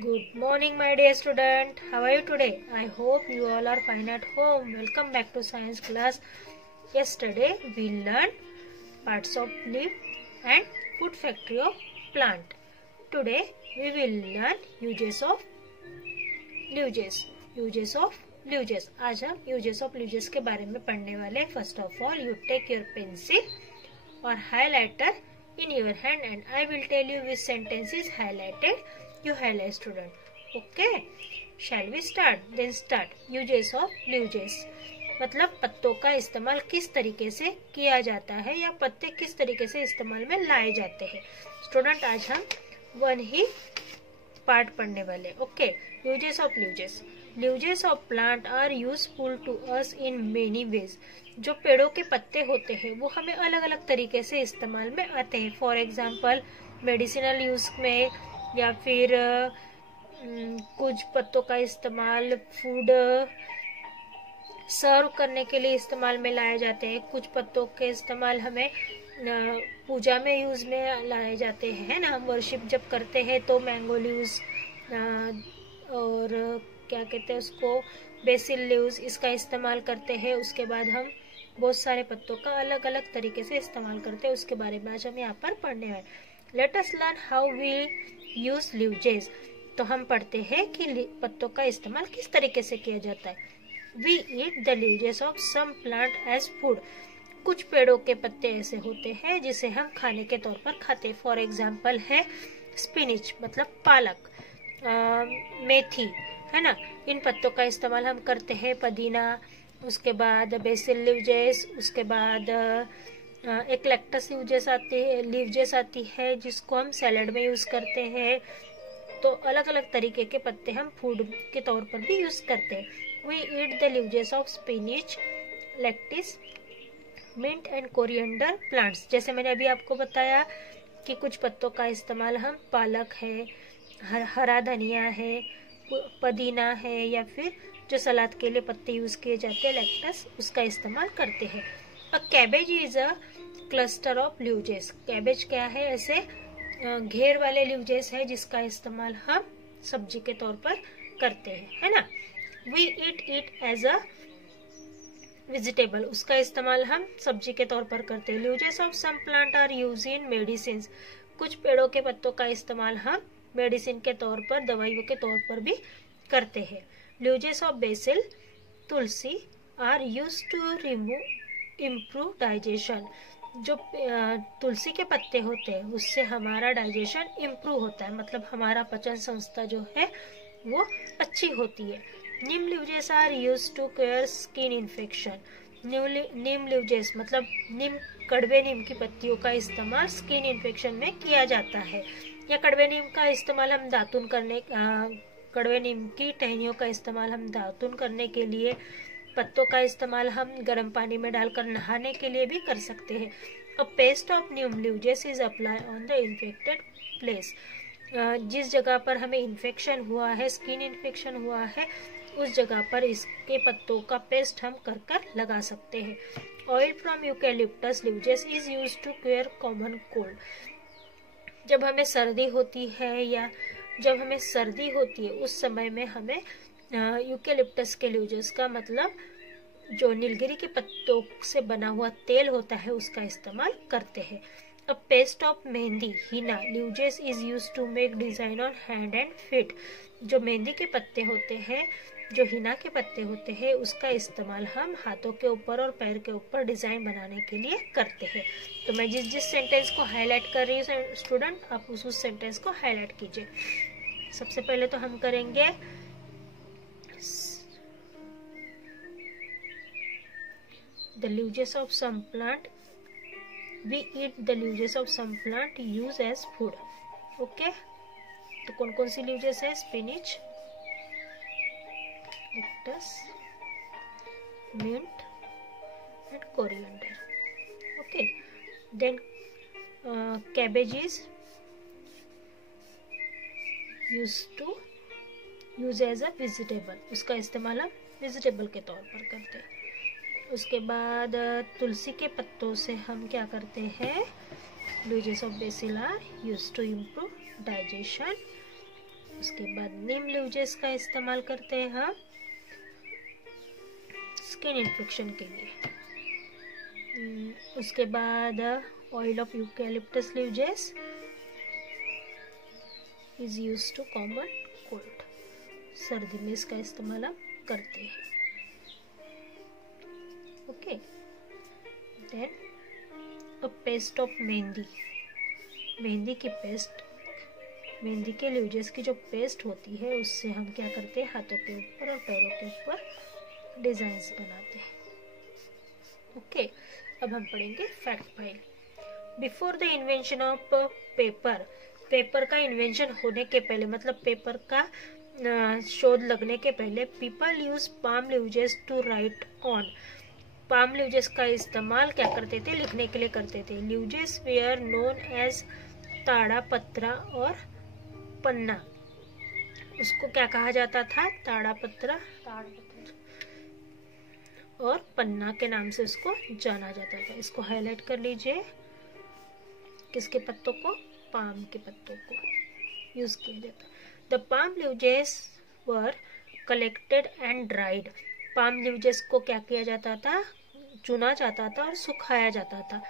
Good morning, my dear student. How are you today? I hope you all are fine at home. Welcome back to science class. Yesterday we learned parts of leaf and food factory of plant. Today we will learn uses of leaves. Uses of leaves. आज हम uses of leaves के बारे में पढ़ने वाले हैं. First of all, you take your pencil or highlighter in your hand and I will tell you which sentence is highlighted. You highlight, student. Okay, shall we start? Then start. Uses of leaves. मतलब पत्तों का इस्तेमाल किस तरीके से किया जाता है या पत्ते किस तरीके से इस्तेमाल में लाए जाते हैं. स्टूडेंट आज हम वन ही पार्ट पढ़ने वाले. Okay, uses of leaves. Leaves of plant are useful to us in many ways. जो पेड़ों के पत्ते होते हैं वो हमें अलग अलग तरीके से इस्तेमाल में आते हैं. फॉर एग्जाम्पल मेडिसिनल यूज में, या फिर कुछ पत्तों का इस्तेमाल फूड सर्व करने के लिए इस्तेमाल में लाए जाते हैं. कुछ पत्तों के इस्तेमाल हमें पूजा में यूज में लाए जाते हैं, है ना. हम वर्शिप जब करते हैं तो मैंगो लीव्स और क्या कहते हैं उसको, बेसिल लीव्स, इसका इस्तेमाल करते हैं. उसके बाद हम बहुत सारे पत्तों का अलग अलग तरीके से इस्तेमाल करते हैं. उसके बारे में आज हम यहाँ पर पढ़ने हैं. Let us learn how we use leaves. तो हम पढ़ते हैं कि पत्तों का इस्तेमाल किस तरीके से किया जाता है. We eat the leaves of some plant as food. कुछ पेड़ों के पत्ते ऐसे होते हैं जिसे हम खाने के तौर पर खाते हैं. फॉर एग्जाम्पल है स्पिनिच, मतलब पालक, मेथी, है ना. इन पत्तों का इस्तेमाल हम करते हैं. पुदीना, उसके बाद बेसिल लीव्स, उसके बाद एक लेक्टस लीव्स आती है जिसको हम सैलेड में यूज करते हैं. तो अलग अलग तरीके के पत्ते हम फूड के तौर पर भी यूज करते हैं. We eat the leaves of spinach, lettuce, mint and coriander plants. जैसे मैंने अभी आपको बताया कि कुछ पत्तों का इस्तेमाल हम पालक है, हरा धनिया है, पुदीना है, या फिर जो सलाद के लिए पत्ते यूज किए जाते हैं लेक्टस, उसका इस्तेमाल करते हैं. A cabbage is a cluster of leaves. Cabbage क्या है? ऐसे घेर वाले लीव्स है जिसका इस्तेमाल हम सब्जी के तौर पर करते हैं, है ना. We eat it as a vegetable. उसका इस्तेमाल हम सब्जी के तौर पर करते हैं. Leaves of some plant are use in medicine. कुछ पेड़ों के पत्तों का इस्तेमाल हम मेडिसिन के तौर पर, दवाइयों के तौर पर भी करते हैं. Leaves of basil, tulsi, are use to improve digestion. जो तुलसी के पत्ते होते हैं उससे हमारा डाइजेशन इम्प्रूव होता है, मतलब हमारा पचन संस्था जो है वो अच्छी होती है. Neem leaves are use to cure skin infection. Neem leaves मतलब कड़वे नीम की पत्तियों का इस्तेमाल स्किन इन्फेक्शन में किया जाता है. या कड़वे नीम का इस्तेमाल हम कड़वे नीम की टहनियों का इस्तेमाल हम दातुन करने के लिए, पत्तों का इस्तेमाल हम गर्म पानी में डालकर नहाने के लिए भी कर सकते हैं. A paste of neem leaves is apply on the infected place. जिस जगह पर हमें इन्फेक्शन हुआ है, स्किन इन्फेक्शन हुआ है, उस जगह पर इसके पत्तों का पेस्ट हम कर लगा सकते हैं. Oil from eucalyptus leaves is use to cure common cold. जब हमें सर्दी होती है उस समय में हमें यूकेलिप्टस के लीव्स का, मतलब जो नीलगिरी के पत्तों से बना हुआ तेल होता है, उसका इस्तेमाल करते हैं. A paste of mehndi, henna, leaves is use to make design on hand and feet. जो मेहंदी के पत्ते होते हैं, जो हिना के पत्ते होते हैं, उसका इस्तेमाल हम हाथों के ऊपर और पैर के ऊपर डिजाइन बनाने के लिए करते हैं. तो मैं जिस सेंटेंस को हाईलाइट कर रही हूँ स्टूडेंट, आप उस सेंटेंस को हाईलाइट कीजिए. सबसे पहले तो हम करेंगे the leaves of some plant. We eat the leaves of some plant use as food. Okay, तो कौन कौन सी लीव्स है? Spinach, lettuce, mint and coriander. Okay, then cabbage is use as a vegetable. उसका इस्तेमाल हम वेजिटेबल के तौर पर करते हैं. उसके बाद तुलसी के पत्तों से हम क्या करते हैं? Leaves of basil are use to improve digestion. उसके बाद नीम लीव्स का इस्तेमाल करते हैं हम स्किन इन्फेक्शन के लिए। उसके बाद oil of eucalyptus leaves is used to common cold, सर्दी में इसका इस्तेमाल हम करते हैं। Okay, then a paste of mehndi, मेहंदी की पेस्ट, मेहंदी के लीव्स की जो पेस्ट होती है उससे हम क्या करते हैं, हाथों के ऊपर और पैरों के ऊपर डिजाइन्स बनाते हैं। ओके, अब हम पढ़ेंगे fact file. Before the invention of paper, paper का इन्वेंशन होने के पहले, मतलब पेपर का शोध लगने के पहले, people use palm leaves to write on, palm leaves का इस्तेमाल क्या करते थे, लिखने के लिए करते थे। लीव्स वेयर नोन एज ताड़ा पत्रा और पन्ना, उसको क्या कहा जाता था, ताड़ा पत्रा और पन्ना के नाम से उसको जाना जाता था। इसको हाईलाइट कर लीजिए, किसके पत्तों को, पाम के पत्तों को यूज किया जाता। The palm leaves were collected and dried, palm leaves को क्या किया जाता था, चुना जाता था और सुखाया जाता था।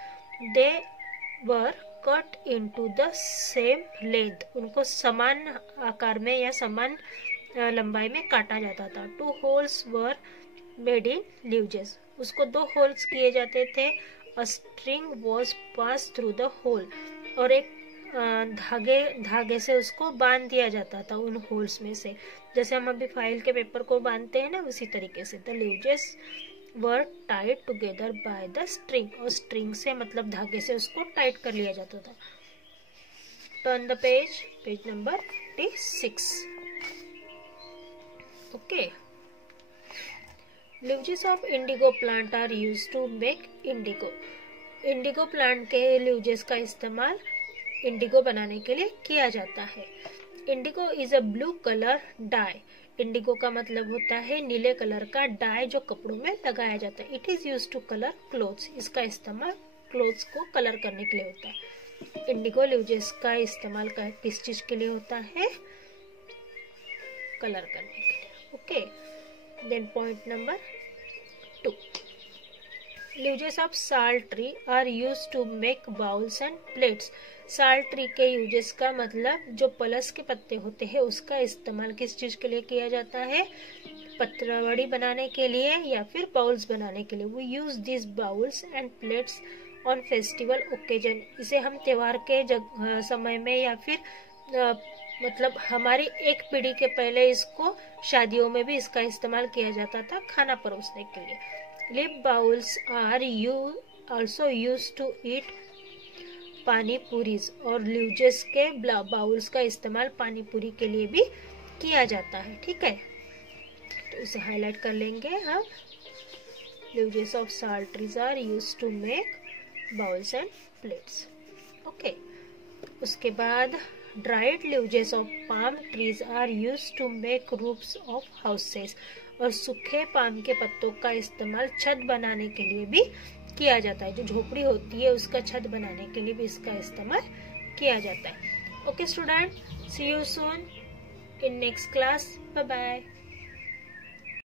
They were cut into the same length, उनको समान आकार में या समान लंबाई में काटा जाता था। 2 holes were made in leaves, उसको 2 होल्स किए जाते थे। A string was pass through the hole, और एक धागे से उसको बांध दिया जाता था उन होल्स में से, जैसे हम अभी फाइल के पेपर को बांधते हैं ना, उसी तरीके से। The leaves were tied together by the string, और स्ट्रिंग से मतलब धागे से उसको टाइट कर लिया जाता था। Turn the page, page number 56। Okay, leaves of indigo plant are used to make indigo, indigo plant के लीव्स का इस्तेमाल इंडिगो बनाने के लिए किया जाता है। Indigo is a blue colour dye, indigo का मतलब होता है नीले कलर का डाई जो कपड़ों में लगाया जाता है। It is used to colour clothes, इसका इस्तेमाल क्लोथ्स को कलर करने के लिए होता है। इंडिगो लीव्स का इस्तेमाल किस चीज के लिए होता है, कलर करने के लिए। Okay, then point number 2, leaves of sal tree are used to make bowls and plates, sal tree के यूजेस का मतलब जो पलस के पत्ते होते हैं उसका इस्तेमाल किस चीज के लिए किया जाता है, पत्रावड़ी बनाने के लिए या फिर बाउल्स बनाने के लिए। We use this bowls and plates on festival occasion, इसे हम त्योहार के समय में या फिर मतलब हमारी एक पीढ़ी के पहले इसको शादियों में भी इसका इस्तेमाल किया जाता था खाना परोसने के लिए। Leaf bowls are also used to eat pani puris, और लीव्स के बाउल्स का इस्तेमाल पानी पूरी के लिए भी किया जाता है। ठीक है, तो इसे हाईलाइट कर लेंगे हम। Leaves of sal trees are used to make bowls and plates. Okay, उसके बाद dried leaves of palm trees are used to make roofs of houses, और सूखे पाम के पत्तों का इस्तेमाल छत बनाने के लिए भी किया जाता है। जो झोपड़ी होती है उसका छत बनाने के लिए भी इसका इस्तेमाल किया जाता है। Okay student, see you soon in next class, bye bye.